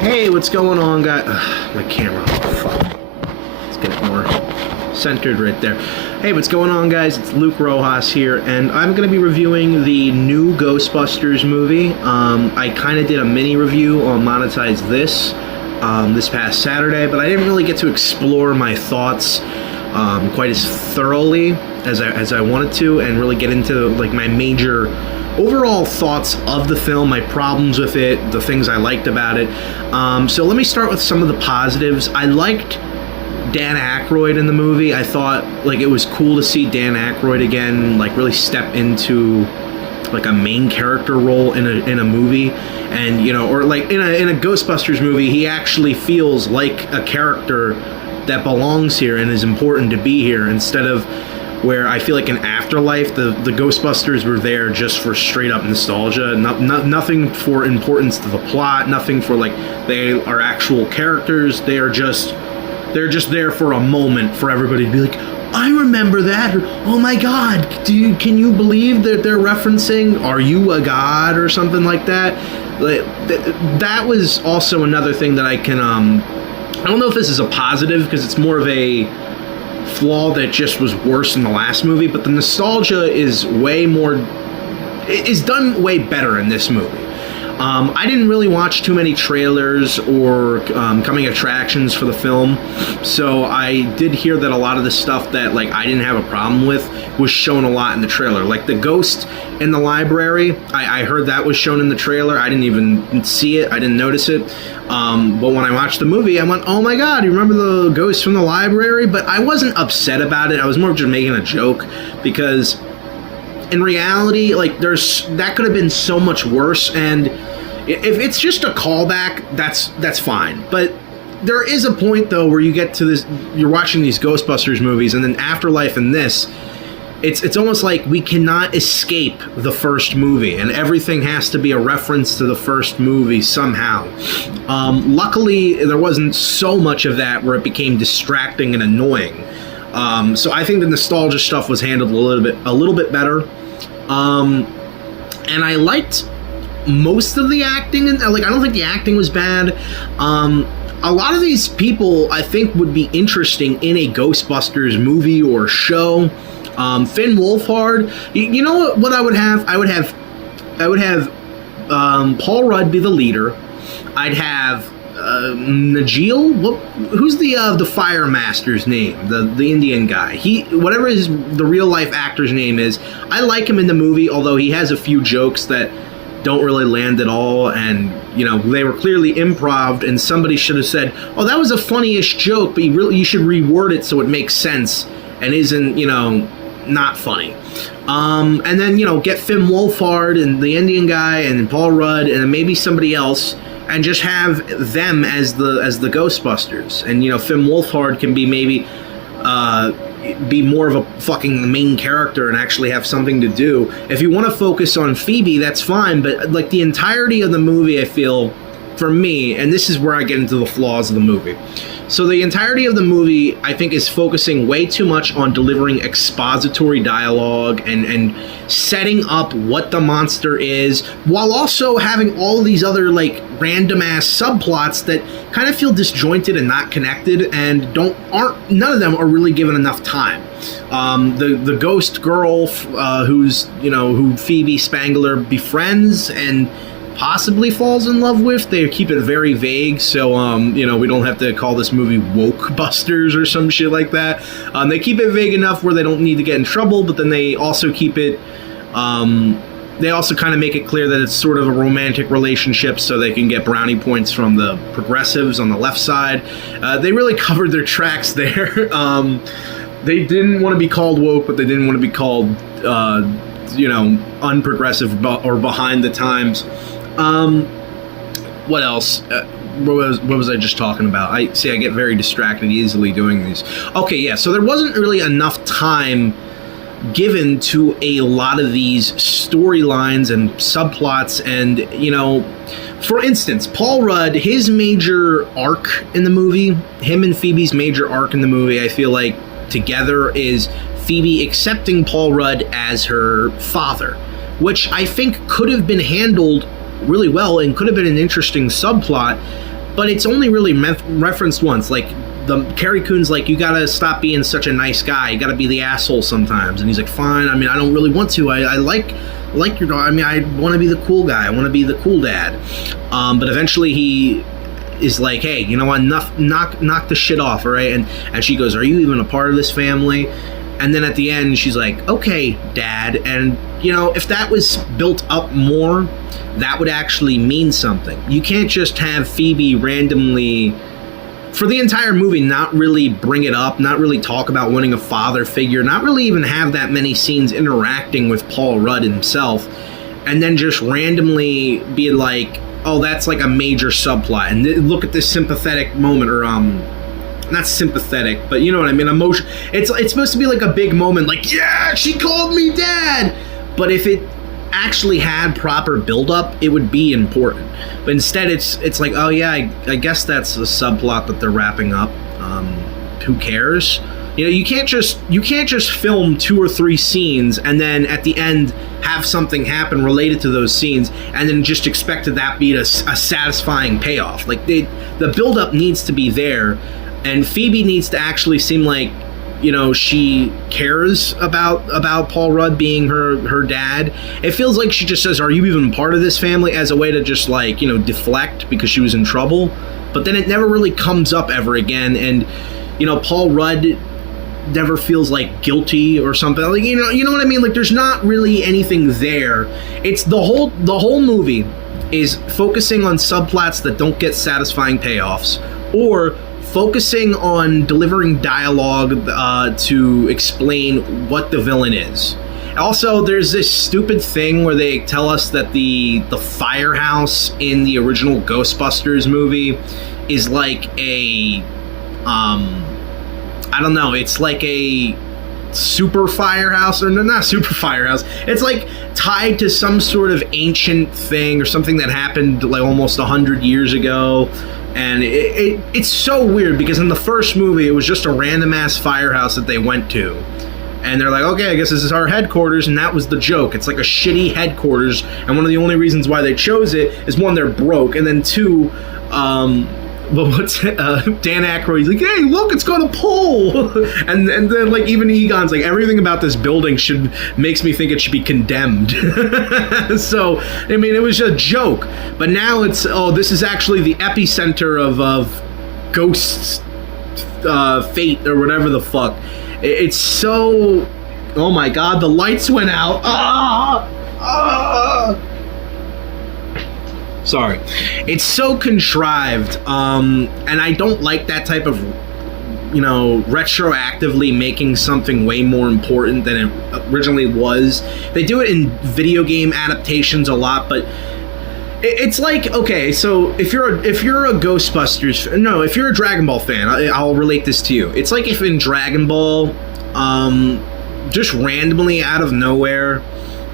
Hey, what's going on, guys? My camera. Fuck. Let's get it more centered right there. Hey, what's going on, guys? It's Luke Rojas here, and I'm going to be reviewing the new Ghostbusters movie. I kind of did a mini review on Monetize This past Saturday, but I didn't really get to explore my thoughts quite as thoroughly as I wanted to, and really get into like my major overall thoughts of the film, my problems with it, the things I liked about it. So let me start with some of the positives. I liked Dan Aykroyd in the movie. I thought like it was cool to see Dan Aykroyd again, like really step into like a main character role in a movie, and you know, or like in a Ghostbusters movie, he actually feels like a character that belongs here and is important to be here, instead of where I feel like in Afterlife, the Ghostbusters were there just for straight up nostalgia, nothing for importance to the plot, nothing for like they are actual characters. They're just there for a moment for everybody to be like, I remember that, or, oh my god, can you believe that they're referencing Are You a God or something like that? Like, that was also another thing that I can I don't know if this is a positive because it's more of a flaw that just was worse in the last movie, but the nostalgia is done way better in this movie. I didn't really watch too many trailers or coming attractions for the film, so I did hear that a lot of the stuff that like I didn't have a problem with was shown a lot in the trailer. Like the ghost in the library, I heard that was shown in the trailer. I didn't even see it. I didn't notice it. But when I watched the movie, I went, oh my god, you remember the ghost from the library? But I wasn't upset about it. I was more just making a joke, because in reality, like that could have been so much worse. And if it's just a callback, that's fine. But there is a point though where you get to this, you're watching these Ghostbusters movies, and then Afterlife and this, it's almost like we cannot escape the first movie, and everything has to be a reference to the first movie somehow. Luckily, there wasn't so much of that where it became distracting and annoying. So I think the nostalgia stuff was handled a little bit better. And I liked most of the acting, and like I don't think the acting was bad. A lot of these people I think would be interesting in a Ghostbusters movie or show. Finn Wolfhard, you know what I would have? I would have Paul Rudd be the leader. I'd have Najil. Who's the fire master's name? The Indian guy. Whatever the real life actor's name is. I like him in the movie, although he has a few jokes that don't really land at all, and you know they were clearly improv, and somebody should have said, "Oh, that was a funny-ish joke, but you should reword it so it makes sense and isn't, you know, not funny." And then, you know, get Finn Wolfhard and the Indian guy and Paul Rudd and then maybe somebody else, and just have them as the Ghostbusters. And you know, Finn Wolfhard can be maybe be more of a fucking main character and actually have something to do. If you want to focus on Phoebe, that's fine, but like the entirety of the movie, I feel, for me, and this is where I get into the flaws of the movie. So the entirety of the movie, I think, is focusing way too much on delivering expository dialogue and setting up what the monster is, while also having all these other like random ass subplots that kind of feel disjointed and not connected, and none of them are really given enough time. The ghost girl, who Phoebe Spangler befriends and possibly falls in love with, they keep it very vague, so we don't have to call this movie Woke Busters or some shit like that. They keep it vague enough where they don't need to get in trouble, but then they also keep it they also kind of make it clear that it's sort of a romantic relationship so they can get brownie points from the progressives on the left side. They really covered their tracks there. They didn't want to be called woke, but they didn't want to be called unprogressive or behind the times. What else? What was I just talking about? I get very distracted easily doing these. Okay, yeah, so there wasn't really enough time given to a lot of these storylines and subplots, and, you know, for instance, Paul Rudd, his major arc in the movie, him and Phoebe's major arc in the movie, I feel like together is Phoebe accepting Paul Rudd as her father, which I think could have been handled really well and could have been an interesting subplot. but it's only really referenced once. Like, the Carrie Coon's like, you gotta stop being such a nice guy. You gotta be the asshole sometimes. And he's like, fine. I mean, I don't really want to. I like your dog. I mean, I want to be the cool guy. I want to be the cool dad. But eventually he is like, hey, you know what? Knock the shit off, all right? And she goes, are you even a part of this family? And then at the end, she's like, okay, Dad. And, you know, if that was built up more, that would actually mean something. You can't just have Phoebe randomly, for the entire movie, not really bring it up, not really talk about wanting a father figure, not really even have that many scenes interacting with Paul Rudd himself, and then just randomly be like, oh, that's like a major subplot. And look at this sympathetic moment, or, not sympathetic, but you know what I mean, emotion. It's supposed to be like a big moment, like, yeah, she called me Dad. But if it actually had proper build-up, it would be important. But instead, it's like, oh yeah, I guess that's a subplot that they're wrapping up. Who cares? You know, you can't just film 2 or 3 scenes and then at the end have something happen related to those scenes and then just expect that be a satisfying payoff. Like, the build-up needs to be there. And Phoebe needs to actually seem like, you know, she cares about Paul Rudd being her dad. It feels like she just says, are you even part of this family, as a way to just, like, you know, deflect because she was in trouble. But then it never really comes up ever again. And, you know, Paul Rudd never feels like guilty or something. Like, you know what I mean? Like, there's not really anything there. It's the whole movie is focusing on subplots that don't get satisfying payoffs, or focusing on delivering dialogue to explain what the villain is. Also, there's this stupid thing where they tell us that the firehouse in the original Ghostbusters movie is like a, I don't know, it's like a super firehouse, or no, not super firehouse. It's like tied to some sort of ancient thing or something that happened like almost 100 years ago. And it's so weird, because in the first movie, it was just a random-ass firehouse that they went to. And they're like, okay, I guess this is our headquarters, and that was the joke. It's like a shitty headquarters, and one of the only reasons why they chose it is, one, they're broke, and then two, Dan Aykroyd, he's like, hey, look, it's got a pole! and then, like, even Egon's like, everything about this building makes me think it should be condemned. So, I mean, it was a joke. But now it's, oh, this is actually the epicenter of Ghost's fate, or whatever the fuck. It's so... Oh my god, the lights went out. Sorry. It's so contrived, and I don't like that type of, you know, retroactively making something way more important than it originally was. They do it in video game adaptations a lot, but it's like, okay, so if you're a Ghostbusters, no, if you're a Dragon Ball fan, I'll relate this to you. It's like if in Dragon Ball, just randomly out of nowhere,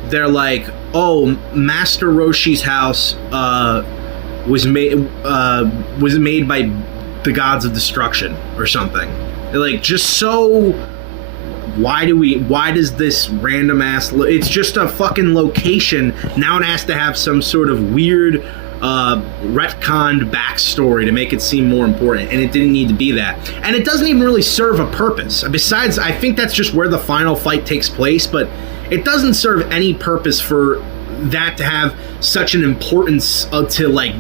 they're like, oh, Master Roshi's house was made by the gods of destruction or something. Like, just so, why does this random ass, it's just a fucking location, now it has to have some sort of weird retconned backstory to make it seem more important, and it didn't need to be that. And it doesn't even really serve a purpose. Besides, I think that's just where the final fight takes place, but it doesn't serve any purpose for that to have such an importance to, like,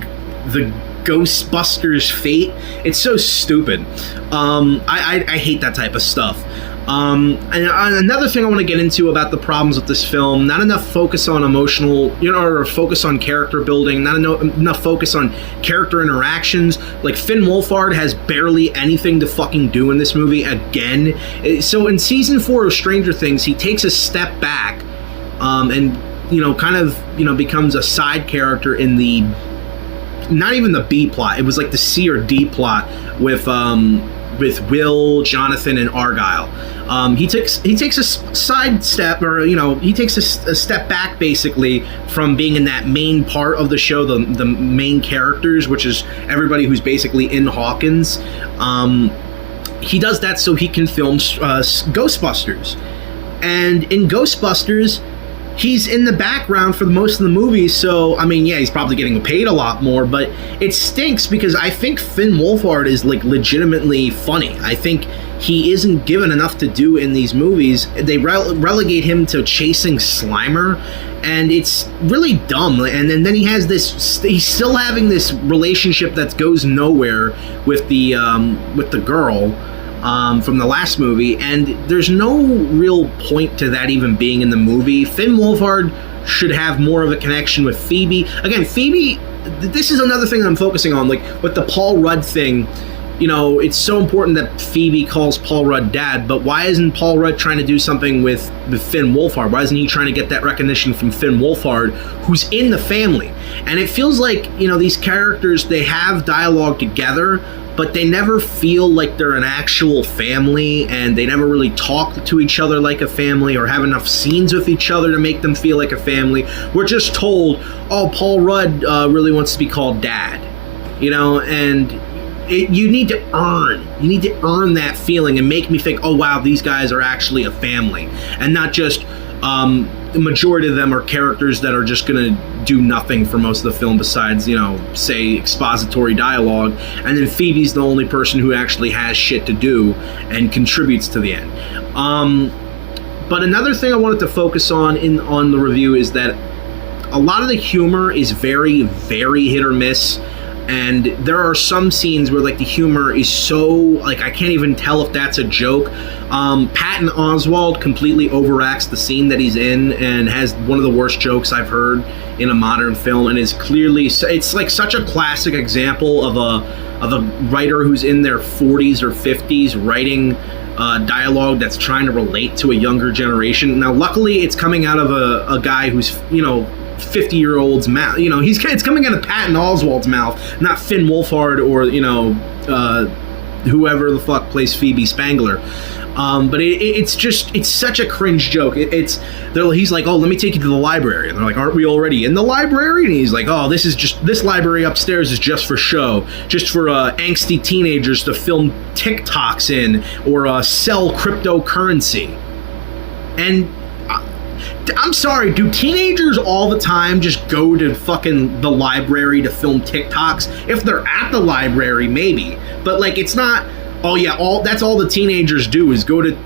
the Ghostbusters' fate. It's so stupid. I hate that type of stuff. And another thing I want to get into about the problems with this film, not enough focus on emotional, you know, or focus on character building, not enough focus on character interactions. Like, Finn Wolfhard has barely anything to fucking do in this movie again. So in season 4 of Stranger Things, he takes a step back, and, you know, kind of, you know, becomes a side character in the, not even the B plot, it was like the C or D plot with Will, Jonathan, and Argyle. He takes a side step, or, you know, he takes a step back, basically, from being in that main part of the show, the main characters, which is everybody who's basically in Hawkins. He does that so he can film Ghostbusters. And in Ghostbusters, he's in the background for most of the movie, so I mean, yeah, he's probably getting paid a lot more, but it stinks because I think Finn Wolfhard is like legitimately funny. I think he isn't given enough to do in these movies. They relegate him to chasing Slimer, and it's really dumb. And then he has this, he's still having this relationship that goes nowhere with the girl from the last movie, and there's no real point to that even being in the movie. Finn Wolfhard should have more of a connection with Phoebe. Again, Phoebe, this is another thing that I'm focusing on, like with the Paul Rudd thing. You know, it's so important that Phoebe calls Paul Rudd dad, but why isn't Paul Rudd trying to do something with Finn Wolfhard? Why isn't he trying to get that recognition from Finn Wolfhard, who's in the family? And it feels like, you know, these characters, they have dialogue together, but they never feel like they're an actual family, and they never really talk to each other like a family or have enough scenes with each other to make them feel like a family. We're just told, oh, Paul Rudd really wants to be called dad, you know, and you need to earn that feeling and make me think, oh wow, these guys are actually a family, and not just the majority of them are characters that are just gonna do nothing for most of the film besides, you know, say expository dialogue, and then Phoebe's the only person who actually has shit to do and contributes to the end. But another thing I wanted to focus on the review is that a lot of the humor is very, very hit or miss. And there are some scenes where like the humor is so, like, I can't even tell if that's a joke. Patton Oswalt completely overacts the scene that he's in and has one of the worst jokes I've heard in a modern film, and is clearly, it's like such a classic example of a writer who's in their 40s or 50s writing dialogue that's trying to relate to a younger generation. Now, luckily, it's coming out of a guy who's, you know, 50-year-old's mouth. You know, it's coming out of Patton Oswalt's mouth, not Finn Wolfhard or, you know, whoever the fuck plays Phoebe Spangler. But it's such a cringe joke. He's like, oh, let me take you to the library, and they're like, aren't we already in the library? And he's like, oh, this library upstairs is just for show, just for angsty teenagers to film TikToks in or sell cryptocurrency. And I'm sorry, do teenagers all the time just go to fucking the library to film TikToks? If they're at the library, maybe. But, like, it's not, oh yeah, that's all the teenagers do is go to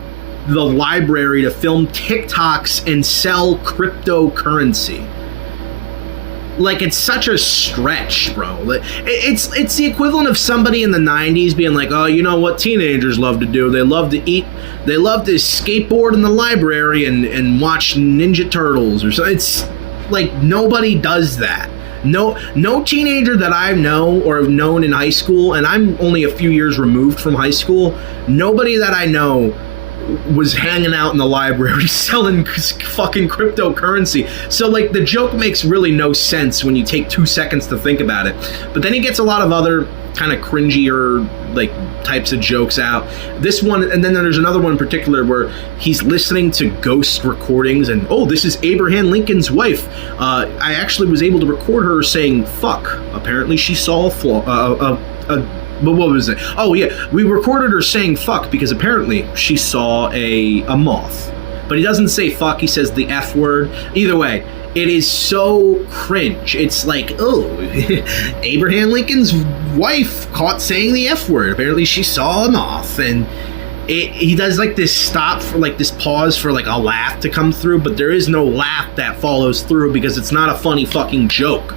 the library to film TikToks and sell cryptocurrency. Like, it's such a stretch, bro. It's the equivalent of somebody in the 90s being like, oh, you know what teenagers love to do? They love to eat, they love to skateboard in the library and watch Ninja Turtles or so. It's like, nobody does that. No teenager that I know or have known in high school, and I'm only a few years removed from high school, nobody that I know was hanging out in the library selling fucking cryptocurrency. So, like, the joke makes really no sense when you take 2 seconds to think about it. But then he gets a lot of other kind of cringier, like, types of jokes out. This one, and then there's another one in particular where he's listening to ghost recordings, and, oh, this is Abraham Lincoln's wife. I actually was able to record her saying fuck. Apparently she saw but what was it? Oh yeah, we recorded her saying fuck because apparently she saw a moth. But he doesn't say fuck, he says the F word. Either way, it is so cringe. It's like, oh, Abraham Lincoln's wife caught saying the F word. Apparently she saw a moth. And he does like this stop for like this pause for like a laugh to come through, but there is no laugh that follows through because it's not a funny fucking joke.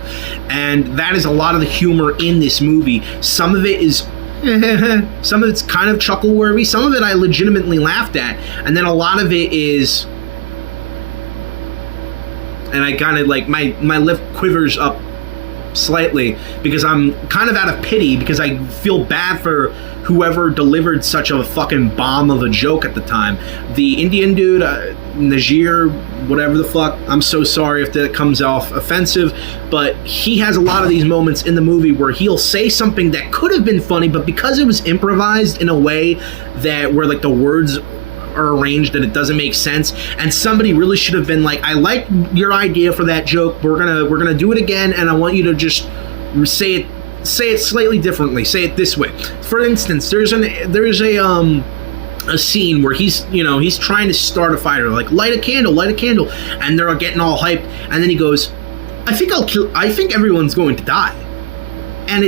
And that is a lot of the humor in this movie. Some of it is some of it's kind of chuckle worthy, some of it I legitimately laughed at, and then a lot of it is, and I kind of like my lip quivers up slightly because I'm kind of out of pity because I feel bad for whoever delivered such a fucking bomb of a joke at the time. The Indian dude, Najir, whatever the fuck, I'm so sorry if that comes off offensive, but he has a lot of these moments in the movie where he'll say something that could have been funny, but because it was improvised in a way that where like the words are arranged that it doesn't make sense, and somebody really should have been like, I like your idea for that joke, we're gonna do it again, and I want you to just say it slightly differently. Say it this way. For instance, there's a a scene where he's trying to start a fire, like light a candle, and they're getting all hyped, and then he goes, I think everyone's going to die. And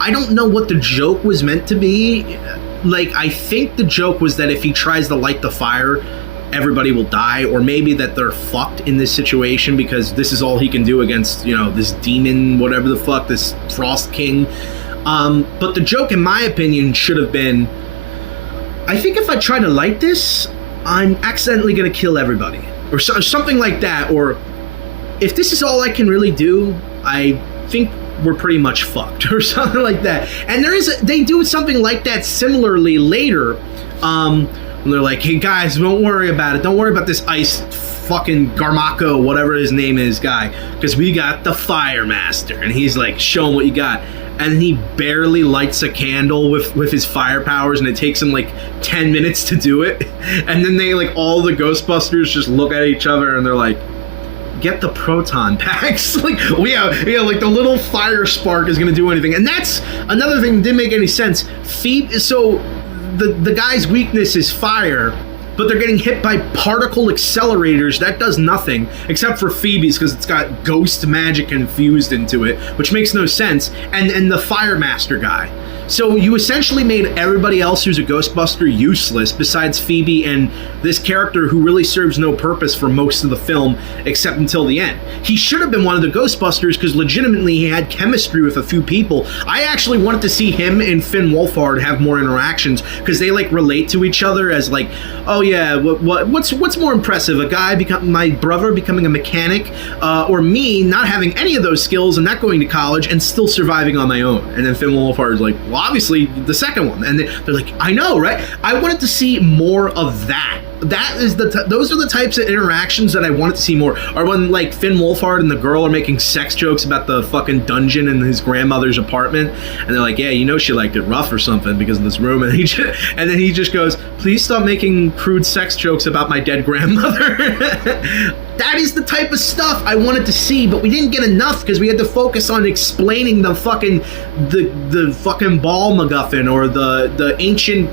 I don't know what the joke was meant to be. Like, I think the joke was that if he tries to light the fire, everybody will die, or maybe that they're fucked in this situation because this is all he can do against, this demon, whatever the fuck, this Frost King. But the joke, in my opinion, should have been, I think if I try to light this, I'm accidentally going to kill everybody. Or something like that. Or if this is all I can really do, I think we're pretty much fucked, or something like that. And they do something like that similarly later, when they're like, hey guys, don't worry about it. Don't worry about this ice fucking Garmako, whatever his name is, guy, because we got the Fire Master. And he's like, show him what you got. And he barely lights a candle with his fire powers, and it takes him like 10 minutes to do it. And then they, like, all the Ghostbusters just look at each other and they're like, get the proton packs. Like, yeah, like the little fire spark is gonna do anything. And that's another thing that didn't make any sense. So the guy's weakness is fire, but they're getting hit by particle accelerators. That does nothing, except for Phoebe's, because it's got ghost magic infused into it, which makes no sense. And the Fire Master guy. So you essentially made everybody else who's a Ghostbuster useless, besides Phoebe and this character who really serves no purpose for most of the film, except until the end. He should have been one of the Ghostbusters because legitimately he had chemistry with a few people. I actually wanted to see him and Finn Wolfhard have more interactions because they like relate to each other as like, oh yeah, what's more impressive, my brother becoming a mechanic, or me not having any of those skills and not going to college and still surviving on my own? And then Finn Wolfhard is like, well, obviously the second one. And they're like, I know, right? I wanted to see more of that. Those are the types of interactions that I wanted to see more. Or when like Finn Wolfhard and the girl are making sex jokes about the fucking dungeon in his grandmother's apartment, and they're like, yeah, she liked it rough or something because of this room, and then he just goes, please stop making crude sex jokes about my dead grandmother. That is the type of stuff I wanted to see, but we didn't get enough because we had to focus on explaining the fucking ball MacGuffin or the ancient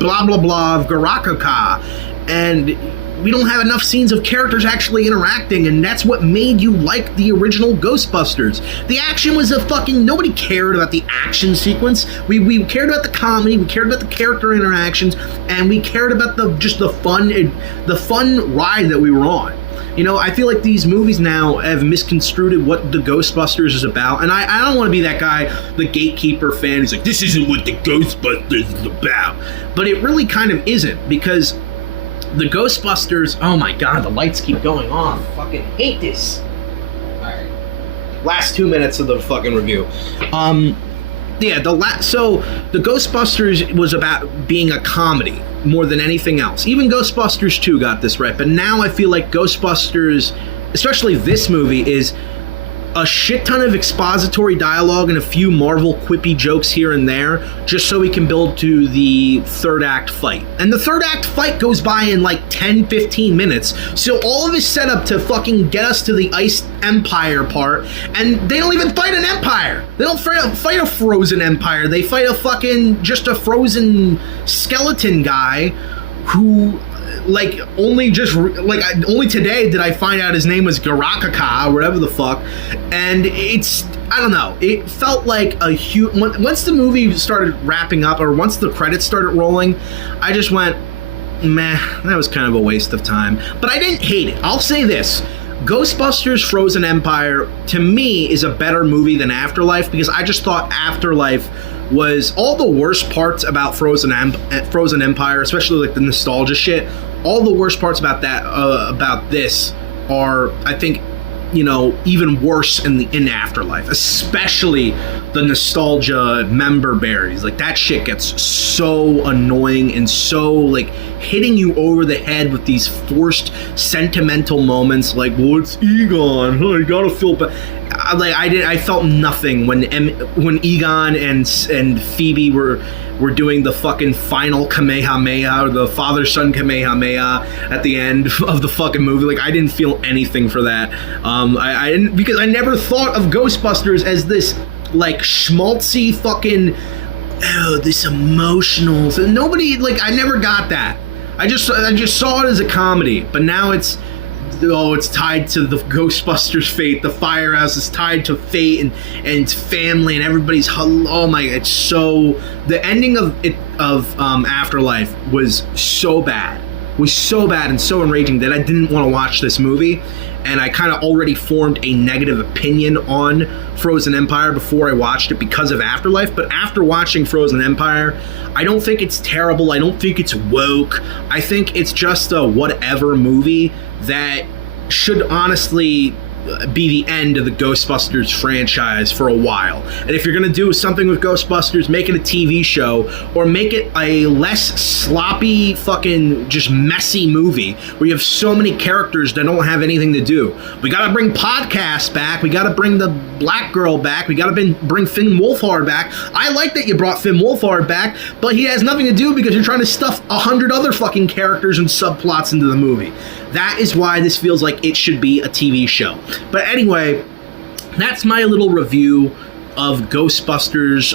blah blah blah of Garakaka. And we don't have enough scenes of characters actually interacting, and that's what made you like the original Ghostbusters. The action was nobody cared about the action sequence. We cared about the comedy, we cared about the character interactions, and we cared about the fun ride that we were on. I feel like these movies now have misconstrued what the Ghostbusters is about, and I don't want to be that guy, the gatekeeper fan who's like, this isn't what the Ghostbusters is about. But it really kind of isn't, because the Ghostbusters, oh my god, the lights keep going off. Fucking hate this. Alright. Last 2 minutes of the fucking review. So the Ghostbusters was about being a comedy more than anything else. Even Ghostbusters 2 got this right, but now I feel like Ghostbusters, especially this movie, is a shit ton of expository dialogue and a few Marvel quippy jokes here and there, just so we can build to the third act fight. And the third act fight goes by in like 10-15 minutes, so all of this set up to fucking get us to the Ice Empire part, and they don't even fight an empire. They don't fight a frozen empire. They fight just a frozen skeleton guy who, like, only today did I find out his name was Garakaka or whatever the fuck. And I don't know, it felt like a huge, once the movie started wrapping up, or once the credits started rolling, I just went, meh, that was kind of a waste of time. But I didn't hate it. I'll say this: Ghostbusters Frozen Empire, to me, is a better movie than Afterlife, because I just thought Afterlife was all the worst parts about Frozen Empire, especially like the nostalgia shit. All the worst parts about this are, I think, even worse in Afterlife, especially the nostalgia member berries. Like, that shit gets so annoying and so like hitting you over the head with these forced sentimental moments. Like, well, it's Egon, I gotta feel bad. I felt nothing when Egon and Phoebe were doing the fucking final Kamehameha, or the father-son Kamehameha at the end of the fucking movie. Like, I didn't feel anything for that. I didn't, because I never thought of Ghostbusters as this like schmaltzy fucking oh, this emotional. So nobody, like, I never got that. I just saw it as a comedy, but now it's tied to the Ghostbusters fate. The firehouse is tied to fate and it's family and everybody's, oh my, it's so, the ending of Afterlife was so bad and so enraging that I didn't want to watch this movie, and I kind of already formed a negative opinion on Frozen Empire before I watched it because of Afterlife. But after watching Frozen Empire, I don't think it's terrible. I don't think it's woke. I think it's just a whatever movie that should honestly be the end of the Ghostbusters franchise for a while. And if you're going to do something with Ghostbusters, make it a TV show, or make it a less sloppy, fucking just messy movie where you have so many characters that don't have anything to do. We got to bring podcasts back. We got to bring the black girl back. We got to bring Finn Wolfhard back. I like that you brought Finn Wolfhard back, but he has nothing to do because you're trying to stuff 100 other fucking characters and subplots into the movie. That is why this feels like it should be a TV show. But anyway, that's my little review of Ghostbusters.